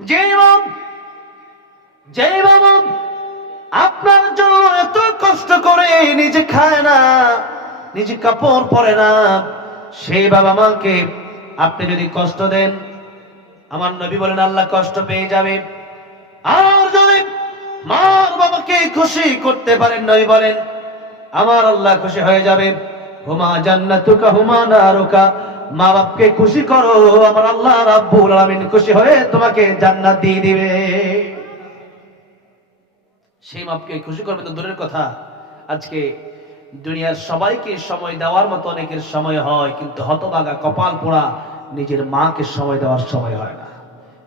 যে ইমাম যে বাবা আপনার জন্য এত কষ্ট করে নিজে খায় না, নিজে কাপড় পরে না, সেই বাবা মাকে আপনি যদি কষ্ট দেন, আমার নবী বলেন আল্লাহ কষ্ট পেয়ে যাবে। আর যদি মা বাবাকে খুশি করতে পারেন, নবী বলেন আমার আল্লাহ খুশি হয়ে যাবে। হুমা জান্নাতুকা হুমা নারুকা, মা বাপকে খুশি করো, আমার আল্লাহ রাব্বুল আলামিন খুশি হয়ে তোমাকে জান্নাত দিয়ে দিবে। সেই বাপকে খুশি করবে তো দূরের কথা, আজকে দুনিয়ার সবাইকে সময় দেওয়ার মতো অনেকের সময় হয়, কিন্তু হতভাগা কপাল পোড়া নিজের মাকে সময় দেওয়ার সময় হয় না,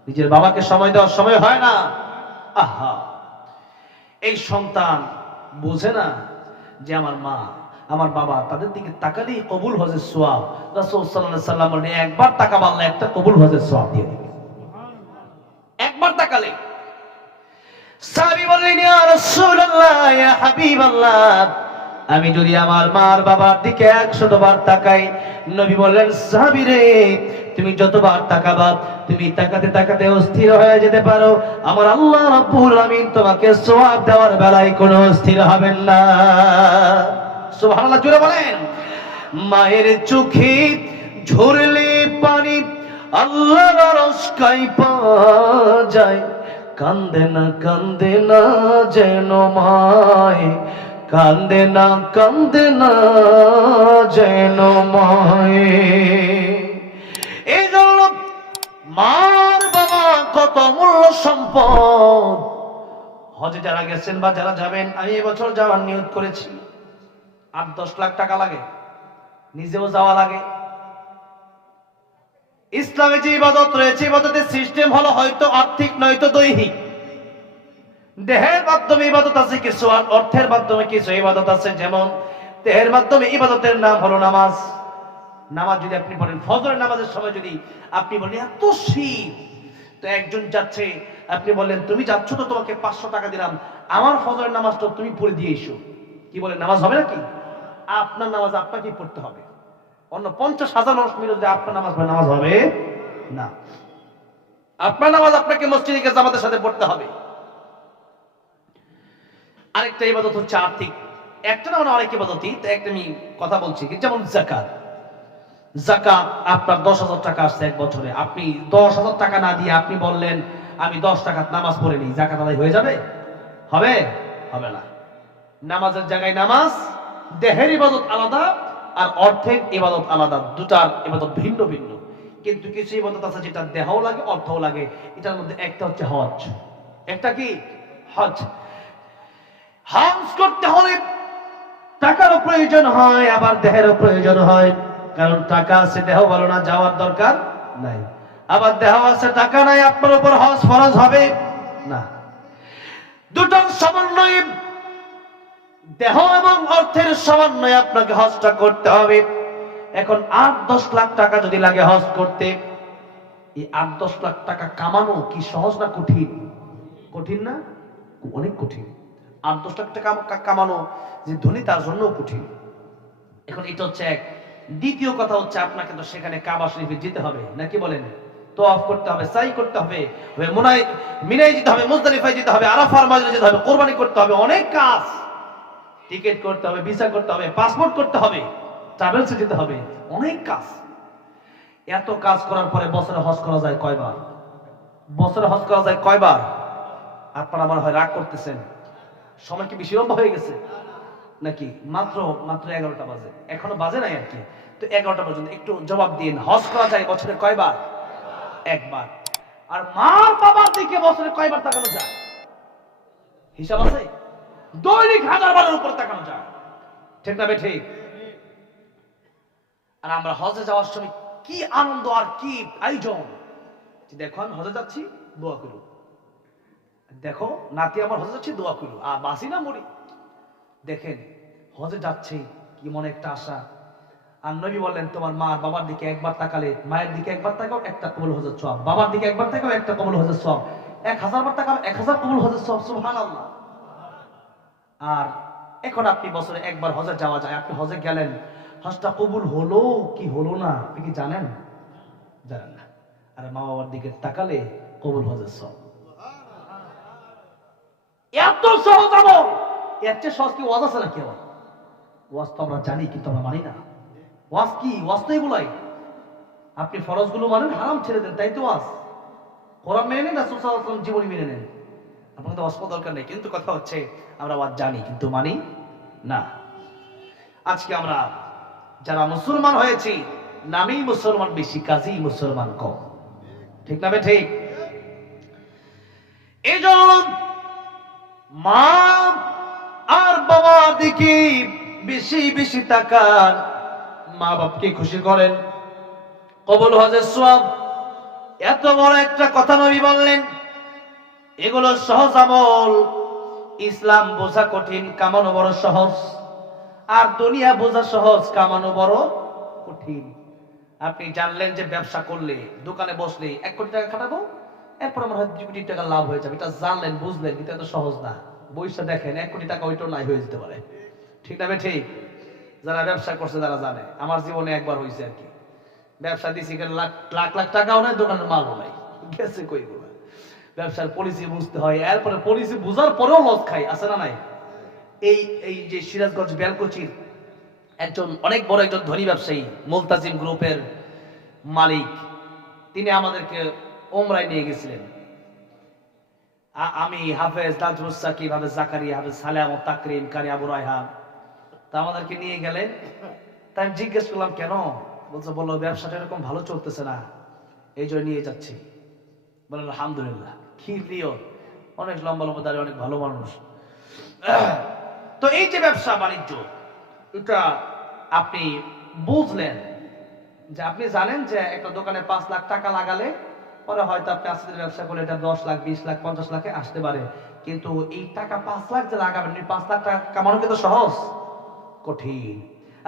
নিজের বাবাকে সময় দেওয়ার সময় হয় না। আহা, এই সন্তান বোঝে না যে আমার মা আমার বাবা তাদের দিকে তাকালেই কবুল হজের সোয়াব। রাসূল সাল্লাল্লাহু আলাইহি সাল্লাম বলেন একবার তাকাবা আল্লাহ একটা কবুল হজের সোয়াব দিয়ে দিবে, একবার তাকালে। সাহাবী বললেন ইয়া রাসূলুল্লাহ ইয়া হাবিবাল্লাহ, আমি যদি আমার মার বাবার দিকে 100 বার তাকাই, নবী বললেন সাহাবী রে তুমি যতবার তাকাবা তুমি তাকাতে তাকাতে অস্থির হয়ে যেতে পারো, আমার আল্লাহ রাব্বুল আমিন তোমাকে সওয়াব দেওয়ার বেলায় কোনো অস্থির হবেন না। সুবহানাল্লাহ, জোরে বলেন। মায়ের চোখে ঝরলে পানি আল্লাহর আরশ কাঁইপা যায়, কান্দে না যেন মায়, কান্দে না যেন মায়। এই জন্য মার বাবা কত মূল্য সম্পদ। হজে যারা গেছেন বা যারা যাবেন, আমি এবছর যাওয়ার নিয়ত করেছি। 8-10 লাখ টাকা লাগে, নিজেও যাওয়া লাগে। ইসলামে যে ইবাদত রয়েছে, ইবাদতের সিস্টেম হলো হয়তো আর্থিক নয়তো দৈহিক। দেহের মাধ্যমে ইবাদত আছে কিছু, আর অর্থের মাধ্যমে কিছু ইবাদত আছে। যেমন দেহের মাধ্যমে ইবাদতের নাম হলো নামাজ। নামাজ যদি আপনি পড়েন, ফজরের নামাজের সময় যদি আপনি বলেন এত শীত, তো একজন যাচ্ছে, আপনি বললেন তুমি যাচ্ছ তো তোমাকে 500 টাকা দিলাম, আমার ফজরের নামাজটা তুমি পড়ে দিয়ে এসো, কি বলেন নামাজ হবে নাকি? আপনার নামাজ আপনাকেই পড়তে হবে। অন্য 50,000 মানুষ মিলে যদি আপনার নামাজ পড়ে, নামাজ হবে না। আপনার নামাজ আপনাকে মসজিদে গিয়ে জামাতের সাথে পড়তে হবে। আরেকটা ইবাদত হচ্ছে আর্থিক, একটা না মানে অনেক ইবাদতই, তো একটা আমি কথা বলছি, যেমন যাকাত। যাকাত আপনার 10,000 টাকা আসছে এক বছরে, আপনি 10,000 টাকা না দিয়ে আপনি বললেন আমি 10 টাকার নামাজ পড়ে নিই, যাকাত আদায় হয়ে যাবে? হবে? হবে না। নামাজের জায়গায় নামাজ, দেহের ইবাদত আলাদা আর অর্থের ইবাদত আলাদা, দুটার ইবাদত ভিন্ন ভিন্ন। কিন্তু কিছু ইবাদত আছে যেটা দেহও লাগে অর্থও লাগে। এটার মধ্যে একটা হচ্ছে হজ। একটা কি? হজ। হজ করতে হলে টাকারও প্রয়োজন হয়, আবার দেহেরও প্রয়োজন হয়। কারণ টাকা আছে দেহ ভালো না, যাওয়ার দরকার নাই। আবার দেহ আছে টাকা নাই, আপনার উপর হজ ফরজ হবে না। দুটোর সমন্বয়ে, দেহ এবং অর্থের সমন্বয়ে আপনাকে হজটা করতে হবে। এখন 8-10 লাখ টাকা যদি লাগে হজ করতে, এই 8-10 লাখ টাকা কামানো কি সহজ না কঠিন? কঠিন না? অনেক কঠিন। 8-10 লাখ টাকা কামানো যে ধনী তার জন্য কঠিন। এখন এটা হচ্ছে এক। দ্বিতীয় কথা হচ্ছে আপনাকে তো সেখানে কাবা শরীফে যেতে হবে, নাকি বলেন? তওয়াফ করতে হবে, সাই করতে হবে, মিনায় যেতে হবে, মুজদালিফায় যেতে হবে, আরাফার ময়দানে যেতে হবে, কোরবানি করতে হবে, অনেক কাজ। টিকিট করতে হবে, ভিসা করতে হবে, পাসপোর্ট করতে হবে, ট্রাভেলসে যেতে হবে, অনেক কাজ। এত কাজ করার পরে বছরে হজ করা যায় কয়বার? বছরে হজ করা যায় কয়বার? আপনারা মনে হয় রাগ করতেছেন, সময় কি বেশি লম্বা হয়ে গেছে নাকি? মাত্র 11টা বাজে, এখনো বাজে নাই আর কি। তো 11টা পর্যন্ত একটু জবাব দিন, হজ করা যায় বছরে কয়বার? একবার। আর মা বাবার দিকে বছরে কয়বার তাকানো যায়? হিসাব আছে? দৈনিক 1000 বারের উপরে তাকানো যায়, ঠিক না ঠিক? আর আমরা হজে যাওয়ার সময় কি আনন্দ আর কি আয়োজন! দেখো আমি হজে যাচ্ছি, দোয়া করো। দেখো নাতি আমার হজে যাচ্ছি, দোয়া করো। আর বাসি না মরি। দেখেন হজে যাচ্ছে কি মনে একটা আশা। আর নবী বললেন তোমার মা বাবার দিকে একবার তাকালে, মায়ের দিকে একবার তাকাও, একটা কবুল হজের সওয়াব। বাবার দিকে একবার তাকাও, একটা কবুল হজের সওয়াব। 1000 বার তাকাও, 1000 কবুল হজের সওয়াব। সুবহানাল্লাহ। আর এখন আপনি বছরে একবার হজে যাওয়া যায়, আপনি হজে গেলেন, হজটা কবুল হলো কি হলো না আপনি কি জানেন? জানেন না। আর মা বাবার দিকে তাকালে কবুল হজের সব। এত সহজ আমল, এর চেয়ে সহজ কি ওয়াজ আছে নাকি? আবার ওয়াজ তো আমরা জানি কিন্তু আমরা মানি না। ওয়াজ কি? ওয়াজ তো এগুলাই। আপনি ফরজগুলো মানেন, হারাম ছেড়ে দেন, তাই তো ওয়াজ। কোরআন মেনে নেন, রাসূল সাল্লাল্লাহু আলাইহি ওয়াসাল্লাম জীবনী মেনে নেন, আপনার তো ওয়াজ করার দরকার নেই। কিন্তু কথা হচ্ছে আমরা ওয়াজ জানি কিন্তু মানি না। আজকে আমরা যারা মুসলমান হয়েছি, নামেই মুসলমান বেশি, কাজেই মুসলমান কম। ঠিক না বে ঠিক? এই জন্য মা আর বাবার দিকে বেশি বেশি তাকান, মা বাপকে খুশি করেন, কবুল হজের সওয়াব। এত বড় একটা কথা নবী বললেন, এগুলো সহজ আমল। ইসলাম বোঝা কঠিন, কামানো বড় সহজ। আর দুনিয়া বোঝা সহজ, কামানো বড় কঠিন। আপনি জানলেন যে ব্যবসা করলে, দোকানে বসলে 1 কোটি টাকা খাটাবো, এরপর আমার হয়তো 2 কোটি টাকা লাভ হয়ে যাবে। এটা জানলেন, বুঝলেন, কিন্তু এত সহজ না। বইসা দেখেন 1 কোটি টাকা ওইটাও নাই হয়ে যেতে পারে। ঠিক না? ঠিক। যারা ব্যবসা করছে তারা জানে। আমার জীবনে একবার হয়েছে আর কি, ব্যবসা দিছি, লাখ লাখ টাকাও নাই, দোকানের মালও নাই, গেছে কই গুলো। ব্যবসার পলিসি বুঝতে হয়, এরপরে পলিসি বুঝার পরেও লস খাই, আছে না নাই? এই যে সিরাজগঞ্জ বেলকুচির একজন অনেক বড় একজন ধনী ব্যবসায়ী, মুলতাজিম গ্রুপের মালিক, তিনি আমাদেরকে ওমরায় নিয়ে গেছিলেন। আমি হাফেজ নাজমুস সাকিব, হাফেজ জাকারিয়া, হাফেজ সালেহ আহমদ তাকরিম, কারি আবু রায়হান, তা আমাদেরকে নিয়ে গেলেন। তাই আমি জিজ্ঞেস করলাম কেন? বললো ব্যবসাটা এরকম ভালো চলতেছে না, এই জন্য নিয়ে যাচ্ছি। বললেন আলহামদুলিল্লাহ। কি লিও, অনেক লম্বা লম্বা দাঁড়িয়ে, অনেক ভালো মানুষ। তো এই যে ব্যবসা বাণিজ্য, এটা আপনি বুঝলেন যে আপনি জানেন যে একটা দোকানে 5 লাখ টাকা লাগালে পরে হয়তো আপনি আস্তে ব্যবসা করলে এটা 10 লাখ, 20 লাখ, 50 লাখে আসতে পারে। কিন্তু এই টাকা 5 লাখ যে লাগাবেন, 5 লাখ টাকা কামানো কিন্তু সহজ, কঠিন।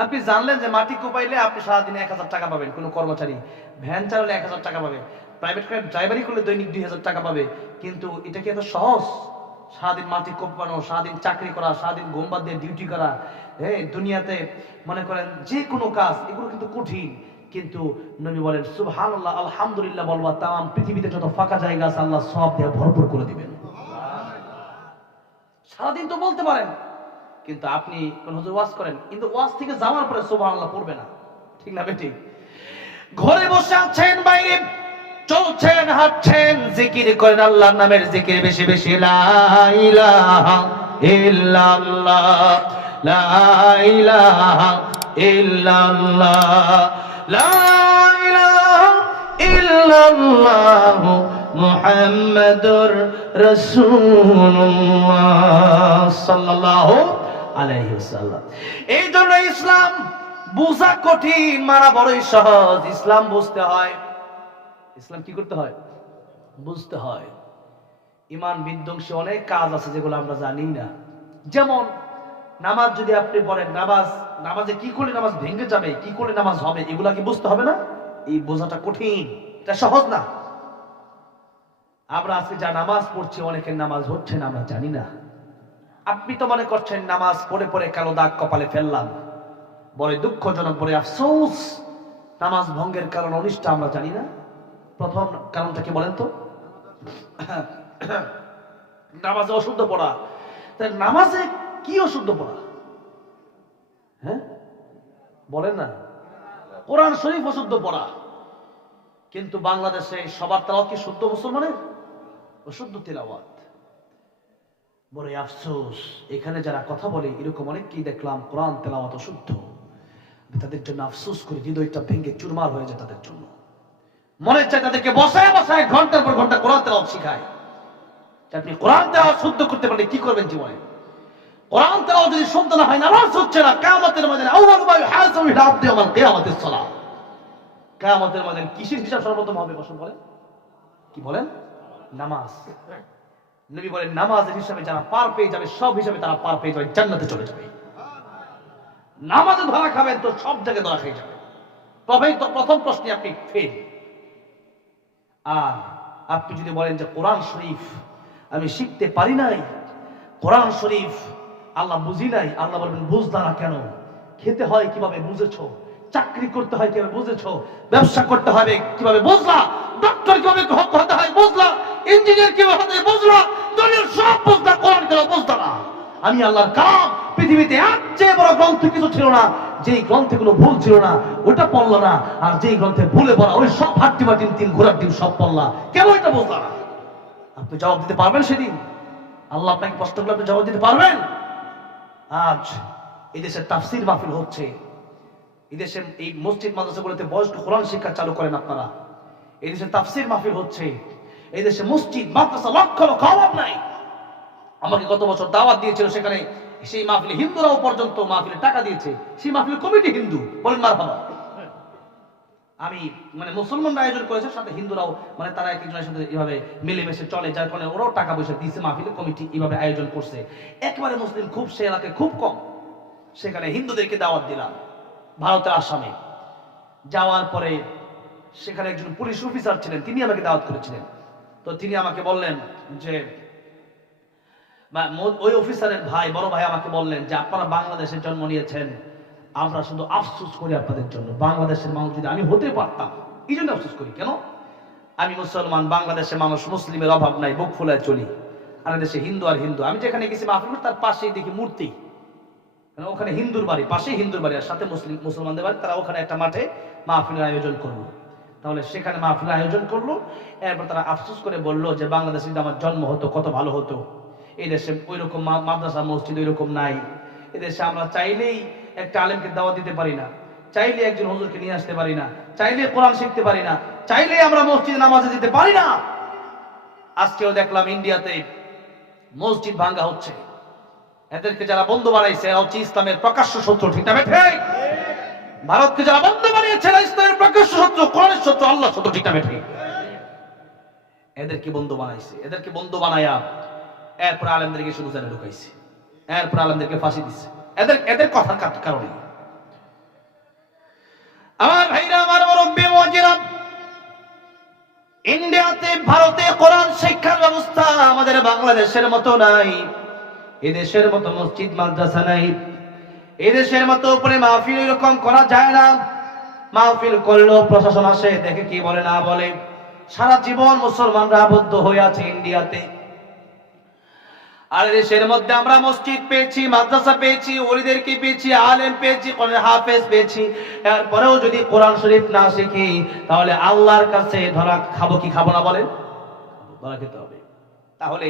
আপনি জানলেন যে মাটি কোপাইলে আপনি সারাদিনে 1000 টাকা পাবেন, কোনো কর্মচারী ভ্যান চালালে 1000 টাকা পাবে, প্রাইভেট কার ড্রাইভারি করলে দৈনিক 2000 টাকা পাবে। কিন্তু এটা কি এত সহজ? সারাদিন মাটি কোপানো, সারাদিন চাকরি করা, সারাদিন ঘুম বাদ দিয়ে ডিউটি করা, দুনিয়াতে মনে করেন যে কোনো কাজ, এগুলো কিন্তু কঠিন। কিন্তু নবী বলেন সুবহানাল্লাহ, আলহামদুলিল্লাহ বলবা, তাম পৃথিবীতে যত ফাঁকা জায়গা আছে আল্লাহ সব দিয়ে ভরপুর করে দিবেন। সারাদিন তো বলতে পারেন, কিন্তু আপনি কোন হুজুর ওয়াজ করেন, কিন্তু ওয়াজ থেকে যাওয়ার পরে সুবহানাল্লাহ পড়বে না। ঠিক না বেটি? ঘরে বসে আছেন, বাইরে চলছেন, হাঁটছেন, জিকির করেন, আল্লাহর নামের জিকির বেশি বেশি, লা ইলাহা ইল্লাল্লাহ, লা ইলাহা ইল্লাল্লাহ, লা ইলাহা ইল্লাল্লাহ, মুহাম্মাদুর রাসূলুল্লাহ সাল্লাল্লাহু আলাইহি ওয়াসাল্লাম। এই জন্য ইসলাম বুঝা কঠিন, মারা বড়ই সহজ। ইসলাম বুঝতে হয়। ইসলাম কি করতে হয়? বুঝতে হয়। ঈমান বিধ্বংসী অনেক কাজ আছে যেগুলো আমরা জানি না। যেমন নামাজ যদি আপনি পড়েন, নামাজে কি করলে নামাজ ভেঙে যাবে, কি করলে নামাজ হবে, এগুলা কি বুঝতে হবে না? এই বোঝাটা কঠিন, এটা সহজ না। আমরা আজকে যা নামাজ পড়ছি, অনেকের নামাজ হচ্ছে না, আমরা জানি না। আপনি তো মনে করছেন নামাজ পড়ে পড়ে কালো দাগ কপালে ফেললাম, বড় দুঃখজনক, বড় আফসোস। নামাজ ভঙ্গের কারণ অনিষ্ট আমরা জানি না। প্রথম কারণটা কি বলেন তো? নামাজে অশুদ্ধ পড়া। তাই নামাজে কি অশুদ্ধ পড়া? হ্যাঁ বলেন না? কোরআন শরীফ অশুদ্ধ পড়া। কিন্তু বাংলাদেশে সবার তেলাওয়াত কি শুদ্ধ? মুসলমানের অশুদ্ধ তেলাওয়াত। বড় আফসোস, এখানে যারা কথা বলে এরকম অনেককেই দেখলাম কোরআন তেলাওয়াত অশুদ্ধ। তাদের জন্য আফসোস করে হৃদয়টা ভেঙে চুরমার হয়ে যায়। তাদের জন্য মনে চায় তাদেরকে বসায় বসায় ঘন্টার পর ঘন্টা কোরআন তেলাওয়াত শিখায়। আপনি কোরআন তেলাওয়াত শুদ্ধ করতে পারলে কি করবেন জীবনে? কোরআন তেলাওয়াত যদি শুদ্ধ না হয়, নামাজ হচ্ছে না। কিয়ামতের ময়দানে আউয়ালু মা ইউহাসাবু বিহি আল-আবদু ইয়াওমাল কিয়ামাতিস সালাহ। কিয়ামতের ময়দানে কিসের হিসাব সর্বপ্রথম হবে? বসুন বলেন, কি বলেন? নামাজ। নবী বলেন নামাজের হিসাবে যারা পার পেয়ে যাবে, সব হিসাবে তারা পার পেয়ে যাবে, জান্নাতে চলে যাবে। নামাজে ধরা খাবেন তো সব জায়গায় ধরা খেয়ে যাবে। প্রথম প্রশ্নে আপনি ফেল। আর আপনি যদি বলেন যে কোরআন শরীফ আমি শিখতে পারি নাই, কোরআন শরীফ আল্লাহ বুঝি নাই, আল্লাহ বলবেন বুঝলা না কেন? খেতে হয় কিভাবে বুঝেছো, চাকরি করতে হয় কিভাবে বুঝেছো, ব্যবসা করতে হবে কিভাবে বুঝলা, ডক্টর কিভাবে হতে হয় বুঝলা, ইঞ্জিনিয়ার কিভাবে হতে হয় বুঝলা, দুনিয়ার সব বুঝলা, কোরআন কেন বুঝলা না? আমি আল্লাহর কালাম, পৃথিবীতে এর চেয়ে বড় গ্রন্থ কিছু ছিল না, যেই গ্রন্থে কোনো ভুল ছিল না ওটা পড়লো না, আর যেই গ্রন্থে ভুলে পড়া ওই সব হাট্টি মাটিন তিন ঘোড়ার ডিম সব পড়লা, কেন এটা বুঝলা না? আপনি জবাব দিতে পারবেন সেদিন? আল্লাহ আপনাকে প্রশ্ন করলে আপনি জবাব দিতে পারবেন? আজ এই দেশে তাফসীর মাহফিল হচ্ছে, এই দেশে এই মসজিদ মাদ্রাসাগুলোতে বয়স্ক কোরআন শিক্ষা চালু করেন আপনারা, এই দেশে তাফসীর মাহফিল হচ্ছে, এই দেশে মসজিদ মাদ্রাসা লক্ষ লক্ষ অভাব নাই। আমাকে গত বছর দাওয়াত দিয়েছিল, সেখানে সেই মাহফিলে হিন্দুরাও পর্যন্ত মাহফিলে টাকা দিয়েছে, সেই মাহফিলের কমিটি হিন্দু, বলেন মারহাবা। আমি মানে মুসলমানরা আয়োজন করেছে, সাথে হিন্দুরাও মানে তারা এক একজনের সাথে এভাবে মিলেমিশে চলে, যার কারণে ওরাও টাকা পয়সা দিয়েছে, মাহফিলের কমিটি এইভাবে আয়োজন করছে। একেবারে মুসলিম খুব সে এলাকায় খুব কম, সেখানে হিন্দুদেরকে দাওয়াত দিলাম ভারতের আসামে। যাওয়ার পরে সেখানে একজন পুলিশ অফিসার ছিলেন, তিনি আমাকে দাওয়াত করেছিলেন। তো তিনি আমাকে বললেন যে ওই অফিসারের ভাই, বড় ভাই আমাকে বললেন যে আপনারা বাংলাদেশে জন্ম নিয়েছেন, আমরা শুধু আফসোস করি আপনাদের জন্য, বাংলাদেশের মানুষ যদি আমি হতে পারতাম, এই জন্য আফসোস করি। কেন? আমি মুসলমান, বাংলাদেশের মানুষ, মুসলিমের অভাব নাই, বুক ফুলায় চলি, আর দেশে হিন্দু আর হিন্দু। আমি যেখানে গেছি মাহফিল, তার পাশেই দেখি মূর্তি, ওখানে হিন্দুর বাড়ি, পাশেই হিন্দুর বাড়ি, আর সাথে মুসলমানদের বাড়ি, তারা ওখানে একটা মাঠে মাহফিলের আয়োজন করলো। তাহলে সেখানে মাহফিলের আয়োজন করলো, এরপর তারা আফসোস করে বললো যে বাংলাদেশে যদি আমার জন্ম হতো কত ভালো হতো, এই দেশে ওই রকম মাদ্রাসা মসজিদ ওই রকম নাই, এদেশে আমরা চাইলেই একটা আলেমকে দাওয়াত দিতে পারি না, চাইলে একজন হুজুরকে নিয়ে আসতে পারি না, চাইলে কোরআন শিখতে পারি না, চাইলে আমরা মসজিদে নামাজে যেতে পারি না। আজকেও দেখলাম ইন্ডিয়াতে মসজিদ ভাঙ্গা হচ্ছে, এদেরকে যারা বন্ধু বানাইছে এরা হচ্ছে ইসলামের প্রকাশ্য শত্রু, ঠিক না ঠিক? ভারতকে যারা বন্ধু বানিয়েছে এরা ইসলামের প্রকাশ্য শত্রু, কোরআনের শত্রু, আল্লাহর শত্রু, ঠিক না ঠিক? এদেরকে বন্ধু বানাইছে, এদেরকে বন্ধু বানায়া এরপর আলেমদেরকে শুধু জেলে ঢুকাইছে, এরপর আলেমদেরকে ফাঁসি দিচ্ছে, এদের কথার কারণে। আমার ভাইরা, আমার মুরব্বি মুআজ্জিরা, ইন্ডিয়াতে ভারতে কোরআন শিক্ষার ব্যবস্থা আমাদের বাংলাদেশের মতো নাই, এদেশের মতো মসজিদ মাদ্রাসা নাই, এদেশের মতো উপরে মাহফিল এরকম করা যায় না। মাহফিল করলেও প্রশাসন আসে, দেখে কি বলে না বলে। সারা জীবন মুসলমানরা আবদ্ধ হয়ে আছে ইন্ডিয়াতে, আর দেশের মধ্যে আমরা মসজিদ পেয়েছি, মাদ্রাসা পেয়েছি, ওলিদেরকে পেয়েছি, আলেম পেয়েছি, কোরআন হাফেজ পেয়েছি, এরপরেও যদি কোরআন শরীফ না শিখি তাহলে আল্লাহর কাছে ধরা খাবো কি খাবো না বলেন? ধরা খেতে হবে। তাহলে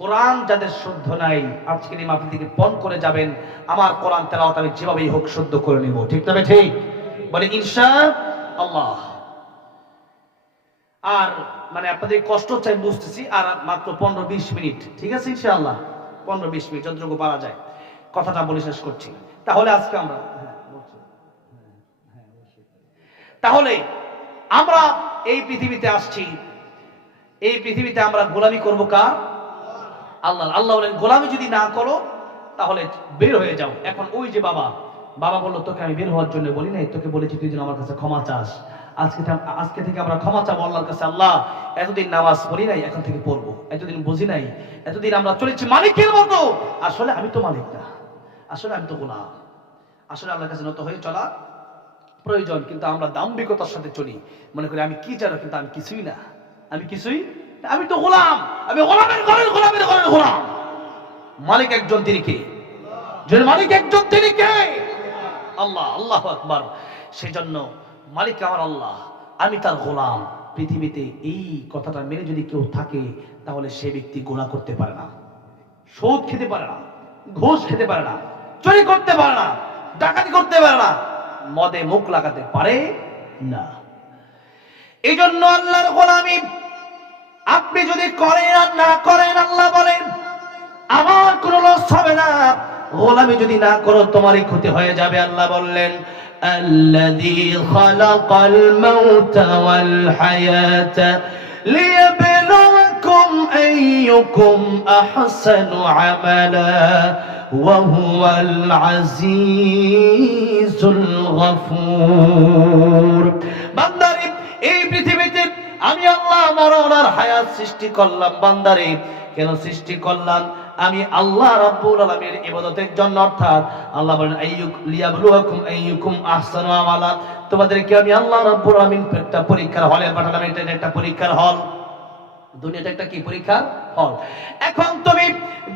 কোরআন যাদের শুদ্ধ নাই, আজকের এই মাহফিল থেকে পণ করে যাবেন, আমার কোরআন তেলাওয়াত আমি যেভাবেই হোক শুদ্ধ করে নিব, ঠিক না ঠিক? বলে ইনশাআল্লাহ। আর মানে আপনাদের কষ্ট চাই বুঝতেছি, আর মাত্র 15-20 মিনিট, ঠিক আছে? ইনশাআল্লাহ 15-20 মিনিট যতটুকু পারা যায় কথাটা বলে শেষ করছি। তাহলে আজকে আমরা তাহলে আমরা এই পৃথিবীতে আসছি, এই পৃথিবীতে আমরা গোলামি করব কার? আল্লাহ। আল্লাহ বলেন গোলামি যদি না করো তাহলে বের হয়ে যাও। এখন ওই যে বাবা বললো তোকে আমি বের হওয়ার জন্য বলি নাই, তোকে বলেছি তুই যেন আমার কাছে ক্ষমা চাস। আজকে থেকে আমরা ক্ষমা চাবো আল্লাহর কাছে। আল্লাহ, এতদিন নামাজ পড়ি নাই, এখন থেকে পড়বো, এতদিন বুঝি নাই, এতদিন আমরা চলেছি মালিকের মতো, আসলে আমি তো মালিক না, আসলে আমি তো গোলাম। আসলে আল্লাহর কাছে নত হয়ে চলা প্রয়োজন, কিন্তু আমরা দাম্ভিকতার সাথে চলি, মনে করি আমি কি জানো, কিন্তু আমি কিছুই না, আমি তো গোলাম, আমি গোলামের ঘরের গোলাম। মালিক একজন, তিনি কে? মালিক একজন, তিনি কে? আল্লাহ। আল্লাহু আকবার। সেজন্য মালিক আমার আল্লাহ, আমি তার গোলাম। পৃথিবীতে এই কথাটা মেনে যদি কেউ থাকে তাহলে সে ব্যক্তি গুনাহ করতে পারে না, সুদ খেতে পারে না, ঘুষ খেতে পারে না, চুরি করতে পারে না, ডাকাতি করতে পারে না, মদে মুখ লাগাতে পারে না। এই জন্য আল্লাহর গোলামি আপনি যদি করেন আর না করেন, আল্লাহ বলেন আমার কোনো লস হবে না। গোলামি যদি না করো তোমারই ক্ষতি হয়ে যাবে। আল্লাহ বললেন আল্লাযী খালাকাল মাউতা ওয়াল হায়াতা লিয়াবলুয়াকুম আইয়ুকুম আহসানু আমালা ওয়া হুয়াল আজিজুল গফুর। বান্দারে, এই পৃথিবীতে আমি আল্লাহ মরণ আর হায়াত সৃষ্টি করলাম। বান্দারে, কেন সৃষ্টি করলাম? আমি আল্লাহ রাব্বুল আলামিনের ইবাদতের জন্য, অর্থাৎ আল্লাহ বলেন লিয়াবলুয়াকুম আইয়ুকুম আহসানু আমালা, তোমাদেরকে আমি আল্লাহ রাব্বুল আলামিন একটা পরীক্ষার হলে পাঠালাম। এটা একটা পরীক্ষার হল, দুনিয়াটা একটা কি পরীক্ষার হল। এখন তুমি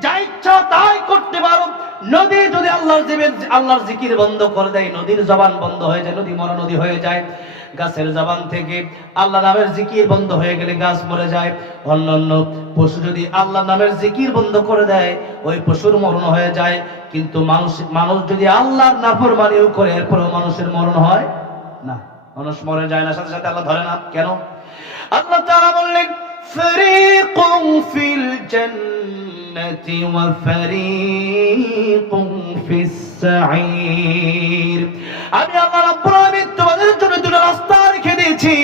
যা ইচ্ছা তাই করতে পারো। নদী যদি আল্লাহর জিকির বন্ধ করে দেয়, নদীর জবান বন্ধ হয়ে যায়, নদী মরা নদী হয়ে যায়। গাছের জবান থেকে আল্লাহ নামের জিকির বন্ধ হয়ে গেলে গাছ মরে যায়। অন্যান্য পশু যদি আল্লাহ নামের জিকির বন্ধ করে দেয়, ওই পশুর মরণ হয়ে যায়। কিন্তু মানুষ যদি আল্লাহর নাফরমানিও করে, এরপরও মানুষের মরণ হয় না, মানুষ মরে যায় না, সাথে সাথে আল্লাহ ধরে না। কেন? আল্লাহ তাআলা বললেন ফারীকুন ফিল জান্নাতি ওয়া ফারীকুন ফিস সাঈর। আমি আল্লাহ রাব্বুল আলামিন তোমাদের জন্য দুটো রাস্তা রেখে দিয়েছি,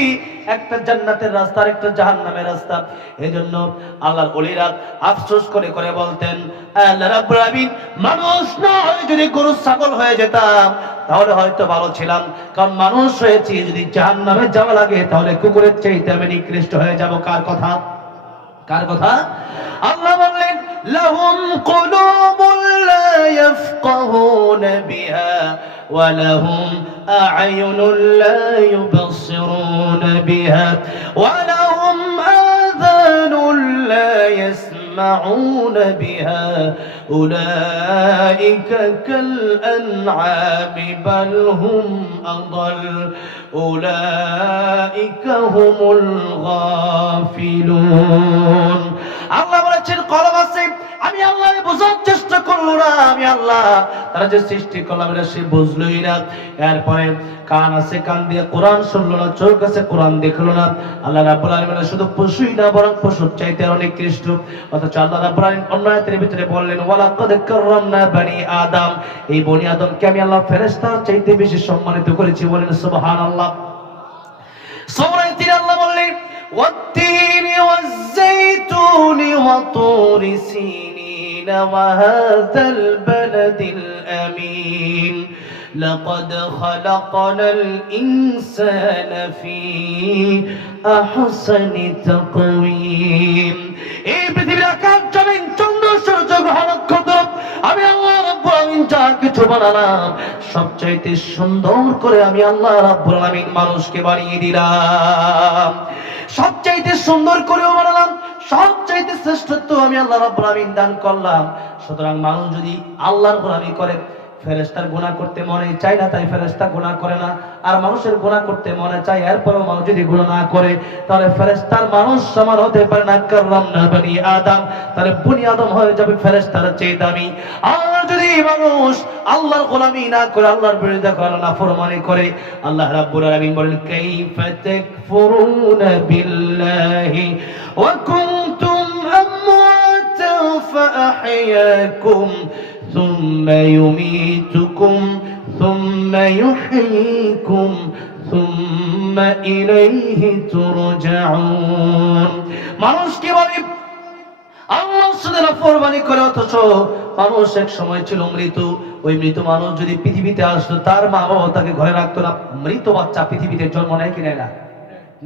একটা জান্নাতের রাস্তা আর একটা জাহান্নামের রাস্তা। এজন্য আল্লাহর ওলিরা আফসোস করে করে বলতেন, আল্লাহ রাব্বুল আলামিন মানুষ না হয়ে যদি গরু ছাগল হয়ে যেতাম তাহলে হয়তো ভালো ছিলাম, কারণ মানুষ হয়েছি যদি জাহান্নামে যাওয়া লাগে তাহলে কুকুরের চাইতে আমি নিকৃষ্ট হয়ে যাব। কার কথা? কার কথা? আল্লাহ বললেন লাহুম কুলুবুন লা ইয়াফকাহুনা বিহা ওয়া লাহুম আ'য়ুনুন লা ইউবসিরুনা বিহা ওয়া লাহুম আযানুন লা ইয়াসমাউনা বিহা উলাইকা কাল আন'আমি বাল হুম আদাল উলাইকা হুমুল গাফিলুন। আল্লাহ বলেছেন কলম আছে, আমি আল্লাহ বোঝার চেষ্টা করলো না, আমি আল্লাহ তারা যে সৃষ্টি করলাম এটা সে বুঝলোই না। এরপরে কান আছে, কান দিয়ে কোরআন শুনলো না, চোখ আছে কোরআন দেখলো না। আল্লাহ রাব্বুল আলামিন শুধু পশুই না, বরং পশুর চাইতে অনেক কৃষ্ট। অথচ আল্লাহ রাব্বুল আলামিন অন্য আয়াতের ভিতরে বললেন ওয়ালাকাদ কাররামনা বনি আদম, এই বনি আদমকে আমি আল্লাহ ফেরেশতার চাইতে বেশি সম্মানিত করেছি। বলেন সুবহানাল্লাহ। সূরা তিন আল্লাহ বললেন ওয়াত-তিনি ওয়াজ-যাইতুনি ওয়া-তুরি সিনিন ওয়া হাযাল বালাদিল আমিন লাকাদ খালাকনাল ইনসানা ফি আহসানি তাকওয়িম। এই পৃথিবীর আকাশ জমিন চন্দ্র সূর্য গ্রহ নক্ষত্র আমি আল্লাহ রাব্বুল আলামিন যা কিছু বানালাম সবচাইতে সুন্দর করে আমি আল্লাহ রাব্বুল আলামিন মানুষকে বানিয়ে দিলাম। সবচাইতে সুন্দর করেও বানালাম, সবচাইতে শ্রেষ্ঠত্ব আমি আল্লাহ রাব্বুল আলামিন দান করলাম। সুতরাং মানুষ যদি আল্লাহর গোলামি করে, ফেরেশতার গুনাহ করতে মনে চায় না তাই ফেরেশতা গুনাহ করে না, আর মানুষের গুনাহ করতে মনে চায় এরপরও মানুষ যদি গুনাহ না করে তাহলে ফেরেশতার মানুষ সমান হতে পারে না। কাররামনা বনি আদম, তাহলে বনি আদম হয়ে যাবে ফেরেশতার চেয়ে দামি। আর যদি মানুষ আল্লাহর গোলামি না করে, আল্লাহর বিরুদ্ধে করে, নাফরমানি করে, আল্লাহ রাব্বুল আলামিন বলেন কাইফা তাকফুরুনা বিল্লাহি ওয়া কুনতুম আমওয়াতান ফাআহইয়াকুম ثم يميتكم ثم يحييكم ثم إليه ترجعون। মানুষ কি বলে আল্লাহর সাথে নাফরমানি করে, অথচ মানুষ এক সময় ছিল মৃত। ওই মৃত মানুষ যদি পৃথিবীতে আসতো তার মা বাবা তাকে ঘরে রাখতো না। মৃত বাচ্চা পৃথিবীতে জন্ম নেয় কি নেয় না?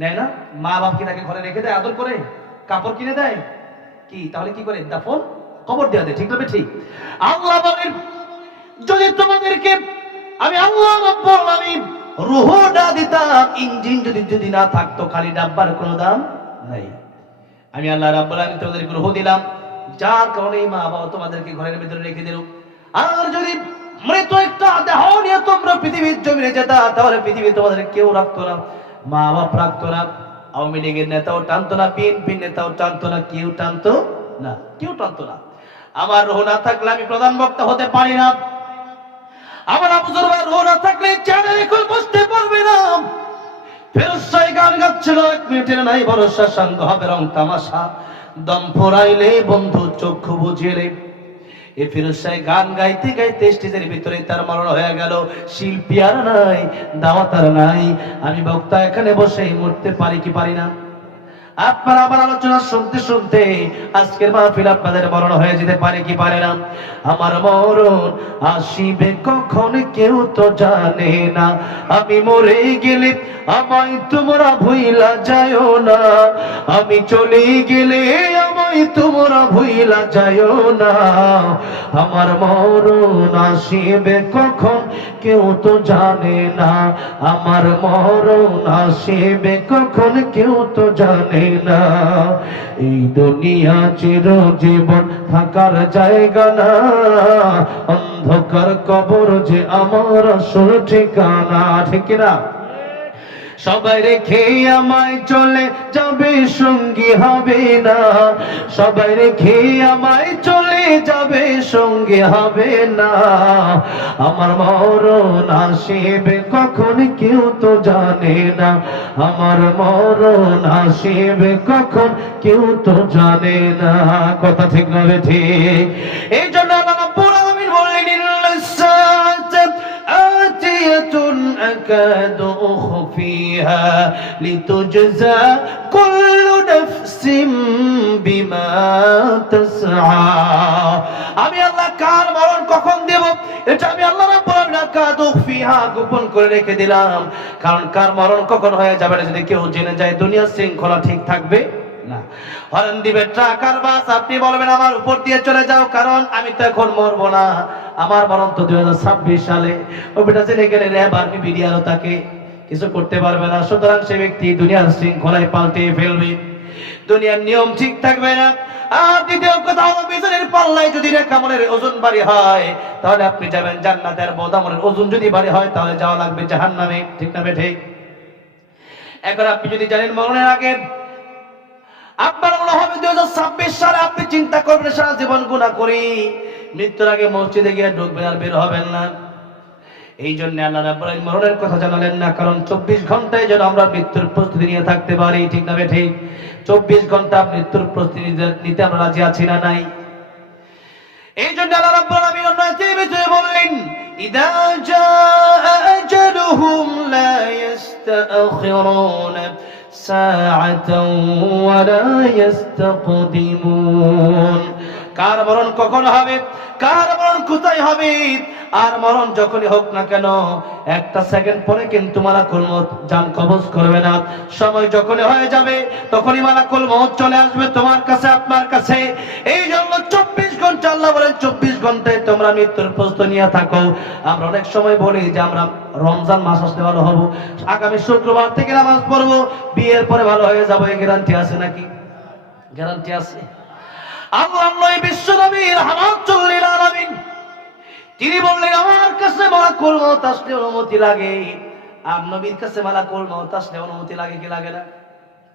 নেয় না। মা বাবা কি তাকে ঘরে রেখে দেয়, আদর করে, কাপড় কিনে দেয়? কি তাহলে কি করে? দাফন কবর দেওয়া দেয়। ঠিক না? ঠিক। আল্লাহ বলেন যদি তোমাদেরকে আমি আল্লাহ রাব্বুল আলামিন রূহটা দিতাম, ইঞ্জিন যদি না থাকতো, খালি ডাব্বার কোনো দাম নাই। আমি আল্লাহ রাব্বুল আলামিন তোমাদেরকে রূহ দিলাম, যার কারণে মা বাবা তোমাদেরকে ঘরের ভিতরে রেখে দিল। আর যদি মৃত একটা দেহ নিয়ে তোমরা পৃথিবীর জমিনে যেতা তাহলে পৃথিবী তোমাদের কেউ রাখতো না, মা বাপ রাখতো না, আওয়ামী লীগের নেতাও টানতো না, বিএনপি নেতাও টানতো না, কেউ টানতো না, কেউ টানতো না। আমার রূহ না থাকলে আমি প্রধান বক্তা হতে পারি না। আমার আবুজুর ভাই রূহ না থাকলে চ্যানেলে কেউ বসতে পারবে না। ফেরোজ শাহ গান গাচ্ছিল, 1 মিনিটের নাই ভরসা, সঙ্গ হবে রং তামাশা, দম ফোরাইলে বন্ধু চক্ষু বুঝিলে। এই ফিরোজ শাহ গান গাইতে গাইতে স্টেজের ভিতরে তার মরণ হয়ে গেল। শিল্পী আর নাই, দাওয়াত আর নাই, আমি বক্তা এখানে বসে মরতে পারি কি পারি না? আপনারা আমার আলোচনা শুনতে শুনতে আজকের মাহফিল আপনাদের মরণ হয়ে যেতে পারে কি পারে না? আমার মরণ আসিবে কখন কেউ তো জানে না, আমি মরে গেলে আমায় তোমরা ভুইলা যায়ও না, আমি চলে গেলে আমায় নবী তোমরা ভুইলা যাইও না, আমার মরণ আসিবে কখন কেউ তো জানে না, আমার মরণ আসিবে কখন কেউ তো জানে না। এই দুনিয়া চিরজীবন থাকার জায়গা না, অন্ধকার কবর যে আমার আসল ঠিকানা। ঠিক না? সবাই রেখে আমায় চলে যাবে সঙ্গী হবে না, সবাই রেখে আমায় চলে যাবে সঙ্গী হবে না, আমার মরণ আসিবে কখন কেউ তো জানে না, আমার মরণ আসিবে কখন কেউ তো জানে না। কথা ঠিক না ঠিক? এই জন্য আল্লাহ রাব্বুল আলামিন বললেন آتية أكاد أخفيها لتجزى كل نفس بما تسعى। আমি আল্লাহ কার মরণ কখন দেব এটা আমি আল্লাহ রাব্বুল আলামিন আকাদ উখফিহা গোপন করে রেখে দিলাম, কারণ কার মরণ কখন হয়ে যাবে যদি কেউ জেনে যায় দুনিয়ার শৃঙ্খলা ঠিক থাকবে না। হরেন দিবে ট্রাকার বাস, আপনি বলবেন আমার উপর দিয়ে চলে যাও, কারণ আমি তো এখন মরবো না, আমার মরণ তো 2026 সালে। ও বেটা জেনে গেলে র্যাব আর্মি বিডিআরও তাকে কিছু করতে পারবে না। সুতরাং সে ব্যক্তি দুনিয়ার শৃঙ্খলায় পাল্টে ফেলবে, দুনিয়ার নিয়ম ঠিক থাকবে না। আর দ্বিতীয় কথা হলো মিজানের পাল্লায় যদি নেকামলের ওজন ভারী হয় তাহলে আপনি যাবেন জান্নাতে, আর বদআমলের ওজন যদি ভারী হয় তাহলে যাওয়া লাগবে জাহান্নামে। ঠিক না ঠিক? এখন আপনি যদি জানেন মরণের আগে আপনার মনে হবে 2026 সালে, আপনি চিন্তা করবেন সারা জীবন গুনাহ করি, মৃত্যুর আগে মসজিদে গিয়ে ঢুকবেন আর বের হবেন না। এই জন্য আল্লাহ রাব্বুল আলামিন মরণের কথা জানালেন না, কারণ 24 ঘন্টায় যেন আমরা মৃত্যুর প্রস্তুতি নিয়ে থাকতে পারি। ঠিক না ঠিক? 24 ঘন্টা মৃত্যুর প্রস্তুতি নিতে আমরা রাজি আছি না নাই? এই জন্য আল্লাহ রাব্বুল আলামিন অন্য আয়াতে বিজয় বললেন ইদা জাআ আজালুহুম লা ইস্তাখিরুনা সাআতাও ওয়া লা ইস্তাকদিমুন। কার মরণ কখন হবে, কার মরণ কোথায় হবে, আর মরণ যখনই হোক না কেন একটা সেকেন্ড পরে কিন্তু মালাকুল মউত জান কবজ করবে না। সময় যখনই হয়ে যাবে তখনই মালাকুল মউত চলে আসবে তোমার কাছে, আপনার কাছে। এই জন্য 24 ঘন্টা আল্লাহ বলেন 24 ঘন্টায় তোমরা মৃত্যুর প্রস্তুতি নিয়ে থাকো। আমরা অনেক সময় বলি যে আমরা রমজান মাস আসলে ভালো হব, আগামী শুক্রবার থেকে নামাজ পড়বো, বিয়ের পরে ভালো হয়ে যাবো, এই গ্যারান্টি আছে নাকি? গ্যারান্টি আছে? আল্লাহ নবী বিশ্ব নবী রাহমাতুল লিল আলামিন তিনি বললেন আমার কাছে মালাকুল মউত আসলে অনুমতি লাগে, আর নবীর কাছে মালাকুল মউত আসলে অনুমতি লাগে কি লাগে না?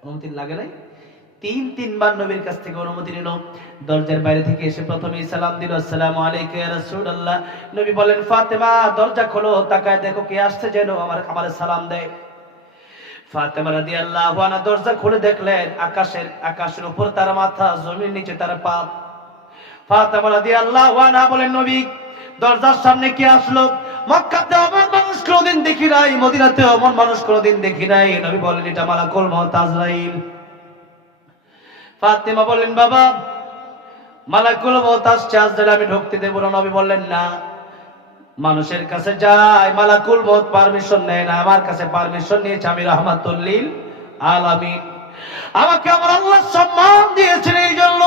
অনুমতি লাগে নাই? তিনবার নবীর কাছ থেকে অনুমতি নিল। দরজার বাইরে থেকে এসে প্রথমেই সালাম দিল, আসসালামু আলাইকা ইয়া রাসূলুল্লাহ। নবী বলেন ফাতেমা দরজা খোলো, তাকায় দেখো কে আসছে, যেন আমারে সালাম দেয়। ফাতেমা রাদিয়াল্লাহু আনহা দরজা খুলে দেখলেন আকাশের উপর তার মাথা, জমির নিচে তার পা। ফাতেমা রাদিয়াল্লাহু আনহা বলেন নবী দরজার সামনে কে আসলো? মক্কাতে এমন মানুষ কোনদিন দেখি নাই, মদিনাতে এমন মানুষ কোনদিন দেখি নাই। নবী বলেন এটা মালাকুল মউত আজরাইল। ফাতেমা বলেন বাবা মালাকুল মউত আসছে, আজরাইল আমি ঢুকতে দেব না। নবী বললেন না, মানুষের কাছে যায় মালাকুল মউত পারমিশন নেয় না, আমার কাছে পারমিশন নিয়েছে, আমি রাহমাতুল লিল আলামিন। আমাকে আমার আল্লাহ সম্মান দিয়েছেন, এই জন্য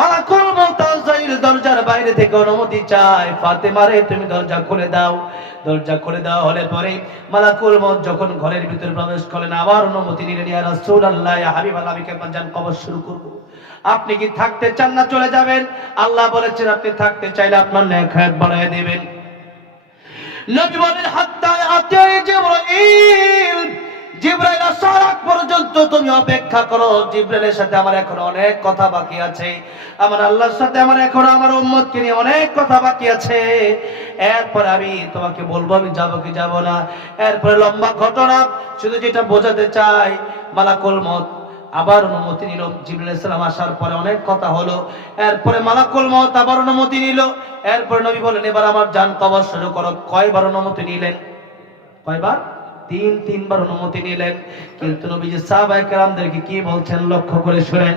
মালাকুল মউত আজরাইল দরজার বাইরে থেকে অনুমতি চায়, ফাতেমা রে তুমি দরজা খুলে দাও। দরজা খুলে দেওয়া হলে পরে মালাকুল মউত যখন ঘরের ভিতরে প্রবেশ করেন আবার অনুমতি নিলেন, ইয়া রাসূলুল্লাহ ইয়া হাবিবাল্লাহ আমি কি আপনার জান কবজ শুরু করব? আপনি কি থাকতে চান না চলে যাবেন? আল্লাহ বলেছেন আপনি থাকতে চাইলে আপনার নেক হায়াত বাড়ায় দিবেন। নবী বলেন হাত্তা আতা জিবরাইল, জিবরাইল আসার আগ পর্যন্ত তুমি অপেক্ষা করো। জিবরাইলের সাথে আমার এখন অনেক কথা বাকি আছে, আমার আল্লাহর সাথে আমার এখন আমার উম্মতকে নিয়ে অনেক কথা বাকি আছে। এরপর আমি তোমাকে বলবো আমি যাব কি যাব না। এরপরে লম্বা ঘটনা, শুধু যেটা বোঝাতে চাই মালাকুল মউত আবার অনুমতি নিল। জিবরাইল আলাইহিস সালাম আসার পরে অনেক কথা হলো, এরপরে মালাকুল মউত আবার অনুমতি নিল। এরপরে নবী বলেন এবার আমার জান কবজ শুরু করো। কয়বার অনুমতি নিলেন? কয়বার? তিনবার অনুমতি নিলেন। কিন্তু নবীজি সাহাবায়ে কেরামদেরকে কি বলছেন লক্ষ্য করে শুনেন।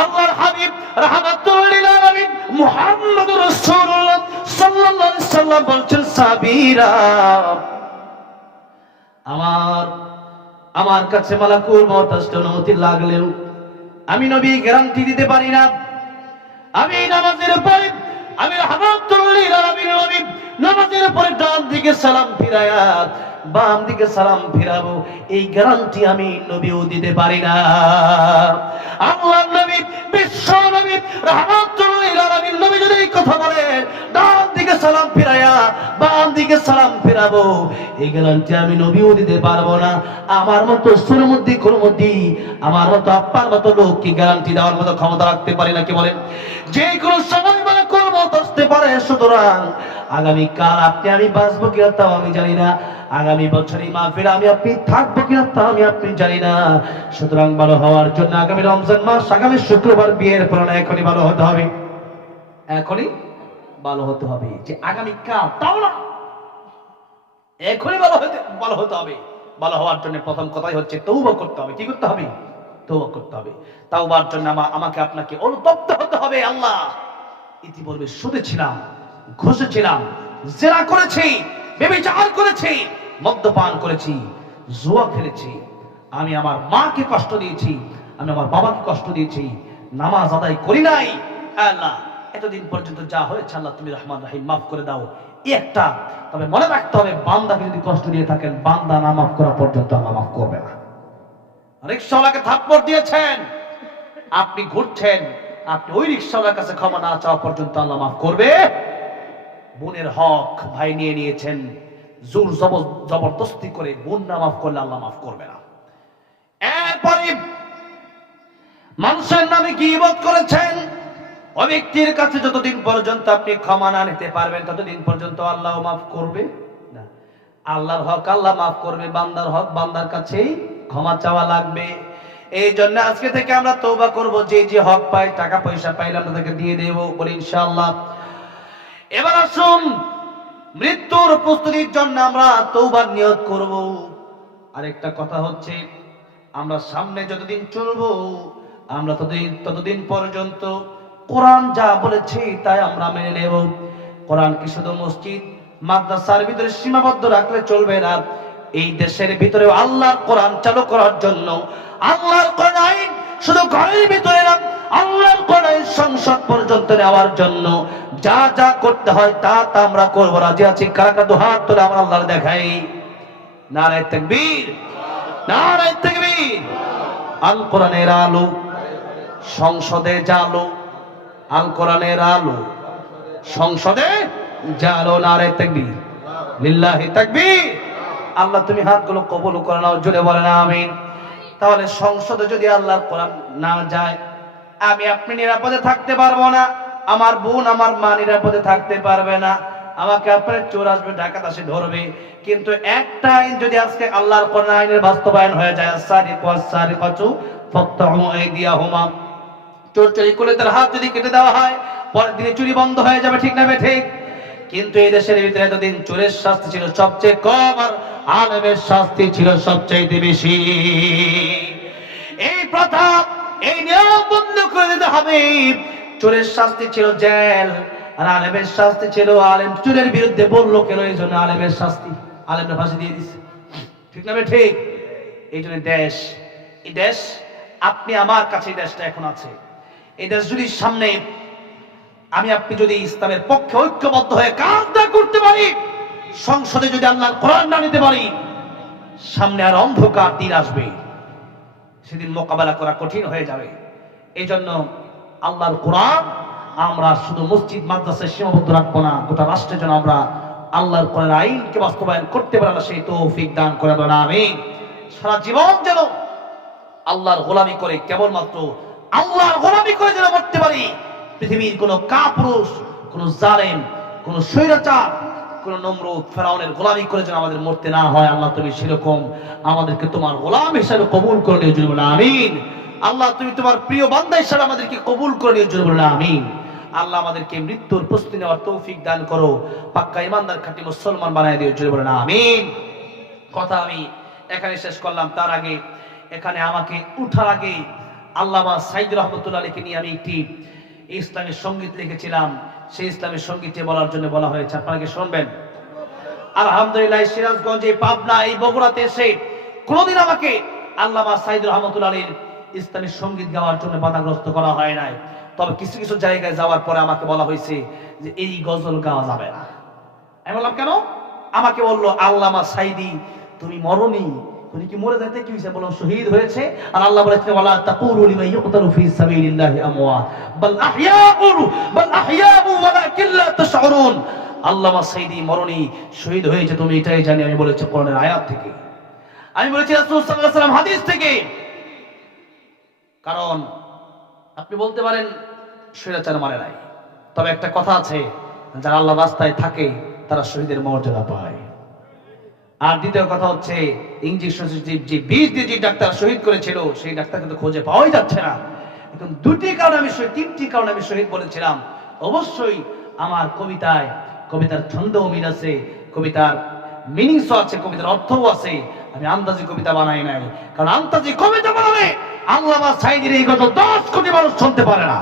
আল্লাহর হাবিব রাহমাতুল লিল আলামিন মুহাম্মদুর রাসূলুল্লাহ সাল্লাল্লাহু আলাইহি সাল্লাম বলছেন সাবিরা আমার কাছে মালাকুল মউত আসতে অনুমতি লাগলেও আমি নবী গ্যারান্টি দিতে পারি না আমি নামাজের পরে আমি রাহমাতুল লিল আলামিন নবী নামাজের পরে ডান দিকে সালাম ফিরায়া বাম দিকে সালাম ফিরাবো এই গ্যারান্টি আমি নবীও দিতে পারি না। আল্লাহর নবী বিশ্ব নবী রাহমাতুল লিল আলামিন নবী যদি এই কথা বলেন ডান দিকে সালাম ফিরায়া বাম দিকে সালাম ফিরাবো এই গ্যারান্টি আমি নবীও দিতে পারবো না। আমার মতো সুরমুদ্দি কুরমুদ্দি আমার মতো আপনার মতো লোক কি গ্যারান্টি দেওয়ার মতো ক্ষমতা রাখতে পারি না? কি বলেন? যে কোনো সময় মানে কর্ম আসতে পারে। সুতরাং আগামী কাল আপনি আমি বাঁচবো কিনা তাও আমি জানি না, আগামী বছর এই মাহফিলে আমি আপনি থাকবো কিনা তাও আমি আপনি জানি না। সুতরাং ভালো হওয়ার জন্য আগামী রমজান মাস আগামী শুক্রবার বিয়ের পড়ানো এখনই ভালো হতে হবে, এখনই ভালো হতে হবে। যে আগামী কাল তাও না, এখনই ভালো হতে হবে। ভালো হওয়ার জন্য প্রথম কথাই হচ্ছে তওবা করতে হবে। কি করতে হবে? তওবা করতে হবে। তওবার জন্য আমাকে আপনাকে অনুতপ্ত হতে হবে। আল্লাহ, ইতিপূর্বে সুদে ছিলাম, ঘুষে ছিলাম, জেনা করেছি, ব্যভিচার করেছি, মদ্যপান করেছি, জুয়া খেলেছি, আমি আমার মাকে কষ্ট দিয়েছি, আমি আমার বাবাকে কষ্ট দিয়েছি, নামাজ আদায় করি নাই। আল্লাহ, এতদিন পর্যন্ত যা হয়েছে আল্লাহ তুমি রহমান রহিম মাফ করে দাও। একটা তবে মনে রাখতে হবে, বান্দাকে যদি কষ্ট দিয়ে থাকেন বান্দা না মাফ করা পর্যন্ত আল্লাহ মাফ করবে না। রিকশাওয়ালাকে থাপ্পড় দিয়েছেন, আপনি ঘুরছেন, আপনি ওই রিকশাওয়ালার কাছে ক্ষমা না চাওয়া পর্যন্ত আল্লাহ মাফ করবে? বোনের হক ভাই নিয়ে নিয়েছেন, জোর জবরদস্তি করে বোন না মাফ করলে আল্লাহ মাফ করবে না। এরপরে মানুষের নামে গীবত করেছেন, ওই ব্যক্তির কাছে যতদিন পর্যন্ত আপনি ক্ষমা না নিতে পারবেন ততদিন পর্যন্ত আল্লাহ মাফ করবে না। আল্লাহর হক আল্লাহ মাফ করবে, বান্দার হক বান্দার কাছেই ক্ষমা চাওয়া লাগবে। এই জন্য আজকে থেকে আমরা তওবা করব, যে যে হক পাই টাকা পয়সা পাইলে আমরা তাকে দিয়ে দেব, বলি ইনশাআল্লাহ। এবার আসুন মৃত্যুর প্রস্তুতির জন্য আমরা তওবার নিয়ত করব। আরেকটা কথা হচ্ছে, আমরা সামনে যতদিন চলবো আমরা ততদিন পর্যন্ত কোরআন যা বলেছে তাই আমরা মেনে নেব। কোরআন কি শুধু মসজিদ মাদ্রাসার ভিতরে সীমাবদ্ধ রাখলে চলবে না। এই দেশের ভিতরে আল্লাহর কোরআন চালু করার জন্য, আল্লাহর কোরআন আইন শুধু ঘরের ভিতরে না, আল্লাহর কোরআন সংসদ পর্যন্ত নেওয়ার জন্য যা যা করতে হয় তা তা আমরা করব। রাজি আছি? কারা কারা দুহাত তুলে আমরা আল্লাহর দেখাই। নারায়ে তাকবীর, নারায়ে তাকবীর। আল কোরআনের আলো সংসদে জালো, আল কোরআনের আলো সংসদে জালো। নারায়ে তাকবীর, লিল্লাহি তাকবীর। আল্লাহ তুমি হাতগুলো কবুল করে নাও, জোরে বলেন আমিন। তাহলে সংসদে যদি আল্লাহর কোরআন না যায়, আমি আপনি নিরাপদে থাকতে পারবো না, আমার বোন আমার মা নিরাপদে থাকতে পারবে না, আমাকে আপনার চোর আসবে ডাকাত আসে ধরবে। কিন্তু একটা আইন যদি আজকে আল্লাহর কোরআন আইনের বাস্তবায়ন হয়ে যায়, আস-সারিকু ওয়াস-সারিকাতু ফাকতাউ আইদিয়াহুমা, চোর চুরি করলে তার হাত যদি কেটে দেওয়া হয় পরের দিনে চুরি বন্ধ হয়ে যাবে, ঠিক না ঠিক? কিন্তু এই দেশের ভিতরে এতদিন চোরের শাস্তি ছিল সবচেয়ে কম আর আলেমের শাস্তি ছিল সবচেয়ে বেশি। এই প্রথা এই নিয়ম বন্ধ করে দিতে হবে। চোরের শাস্তি ছিল জেল আর আলেমের শাস্তি ছিল, আলেম চোরের বিরুদ্ধে বললো কেন এই জন্য আলেমের শাস্তি, আলেমরা ফাঁসি দিয়ে দিচ্ছে, ঠিক না ঠিক? এই জন্য এই দেশ আপনি আমার কাছে এই দেশটা এখন আছে। এই দেশ যদি সামনে আমি আপনি যদি ইসলামের পক্ষে ঐক্যবদ্ধ হয়ে কাজটা করতে পারি, সংসদে যদি আল্লাহর কোরআন না নিতে পারি, সামনে আর অন্ধকার দিন আসবে, সেদিন মোকাবেলা করা কঠিন হয়ে যাবে। এই জন্য আল্লাহর কোরআন আমরা শুধু মসজিদ মাদ্রাসায় সীমাবদ্ধ রাখবো না, গোটা রাষ্ট্রের জন্য আমরা আল্লাহর কোরআন আইনকে বাস্তবায়ন করতে পারি, না সেই তৌফিক দান করে দেন আমিন। সারা জীবন যেন আল্লাহর গোলামি করে, কেবলমাত্র আল্লাহর গোলামি করে যেন মরতে পারি। পৃথিবীর কোন কাপুরুষ, কোন জালেম, কোন স্বৈরাচার, কোন নমরুদ ফেরাউনের গোলামি করে যেন আমাদের মরতে না হয়। আল্লাহ তুমি সেরকম আমাদেরকে তোমার গোলাম হিসেবে কবুল করে নিও, জোরে বলেন আমিন। আল্লাহ তুমি তোমার প্রিয় বান্দা হিসেবে আমাদেরকে কবুল করে নিও, জোরে বলেন আমিন। আল্লাহ আমাদেরকে মৃত্যুর প্রস্তুতি নেওয়ার তৌফিক দান করো, পাক্কা ইমানদার খাঁটি মুসলমান বানায় দিও, জোরে বলেন আমিন। কথা আমি এখানে শেষ করলাম। তার আগে এখানে আমাকে উঠার আগে আল্লামা সাইদ রহমতুল্লাহ আলাইহিকে নিয়ে আমি একটি ইসলামী সঙ্গীত লিখেছিলাম, সেই ইসলামী সঙ্গীতে বলার জন্য বলা হয়েছে, আপনারা কি শুনবেন? আলহামদুলিল্লাহ, সিরাজগঞ্জে, পাবনা, এই বগুড়াতে এসে কোনদিন আমাকে আল্লামা সাইদ রহমতুল্লাহ আলাইহির ইসলামী সঙ্গীত গাওয়ার জন্য বাধাগ্রস্ত করা হয় নাই, তবে কিছু কিছু জায়গায় যাওয়ার পরে আমাকে বলা হয়েছে যে এই গজল গাওয়া যাবে না। আমি বললাম কেন? আমাকে বললো আল্লামা সাইদি তুমি মরনি, তুমি কি মরে যাইতে কি হয়েছে? বললাম শহীদ হয়েছে, আর আল্লাহ বলেছে ওয়ালা তাকুলু লিমান ইউকতালু ফি সাবিলিল্লাহি আমওয়াত বাল আহইয়াউ ওয়ালাকিন লা তাশউরুন। আল্লামা সাইদি মরনি, শহীদ হয়েছে, তুমি এটাই জানি। আমি বলেছি কোরআনের আয়াত থেকে, আমি বলেছি রাসূল সাল্লাল্লাহু আলাইহি ওয়াসাল্লাম হাদিস থেকে। কারণ আপনি বলতে পারেন স্বৈরাচার মানে নাই, তবে একটা কথা আছে, যারা আল্লাহর রাস্তায় থাকে তারা শহীদের মর্যাদা পায়। আর দ্বিতীয় কথা হচ্ছে ইঞ্জেকশন যে বিষ দিয়ে যে ডাক্তার শহীদ করেছিল সেই ডাক্তার কিন্তু খুঁজে পাওয়াই যাচ্ছে না। এখন দুটি কারণে আমি শহীদ, তিনটি কারণে আমি শহীদ বলেছিলাম। অবশ্যই আমার কবিতার ছন্দও মিল আছে, কবিতার মিনিংসও আছে, কবিতার অর্থও আছে। আমি আন্দাজি কবিতা বানাই নাই, কারণ আন্দাজি কবিতা বানালে আল্লামা সাইদির এই গজল 10 কোটি মানুষ শুনতে পারে না।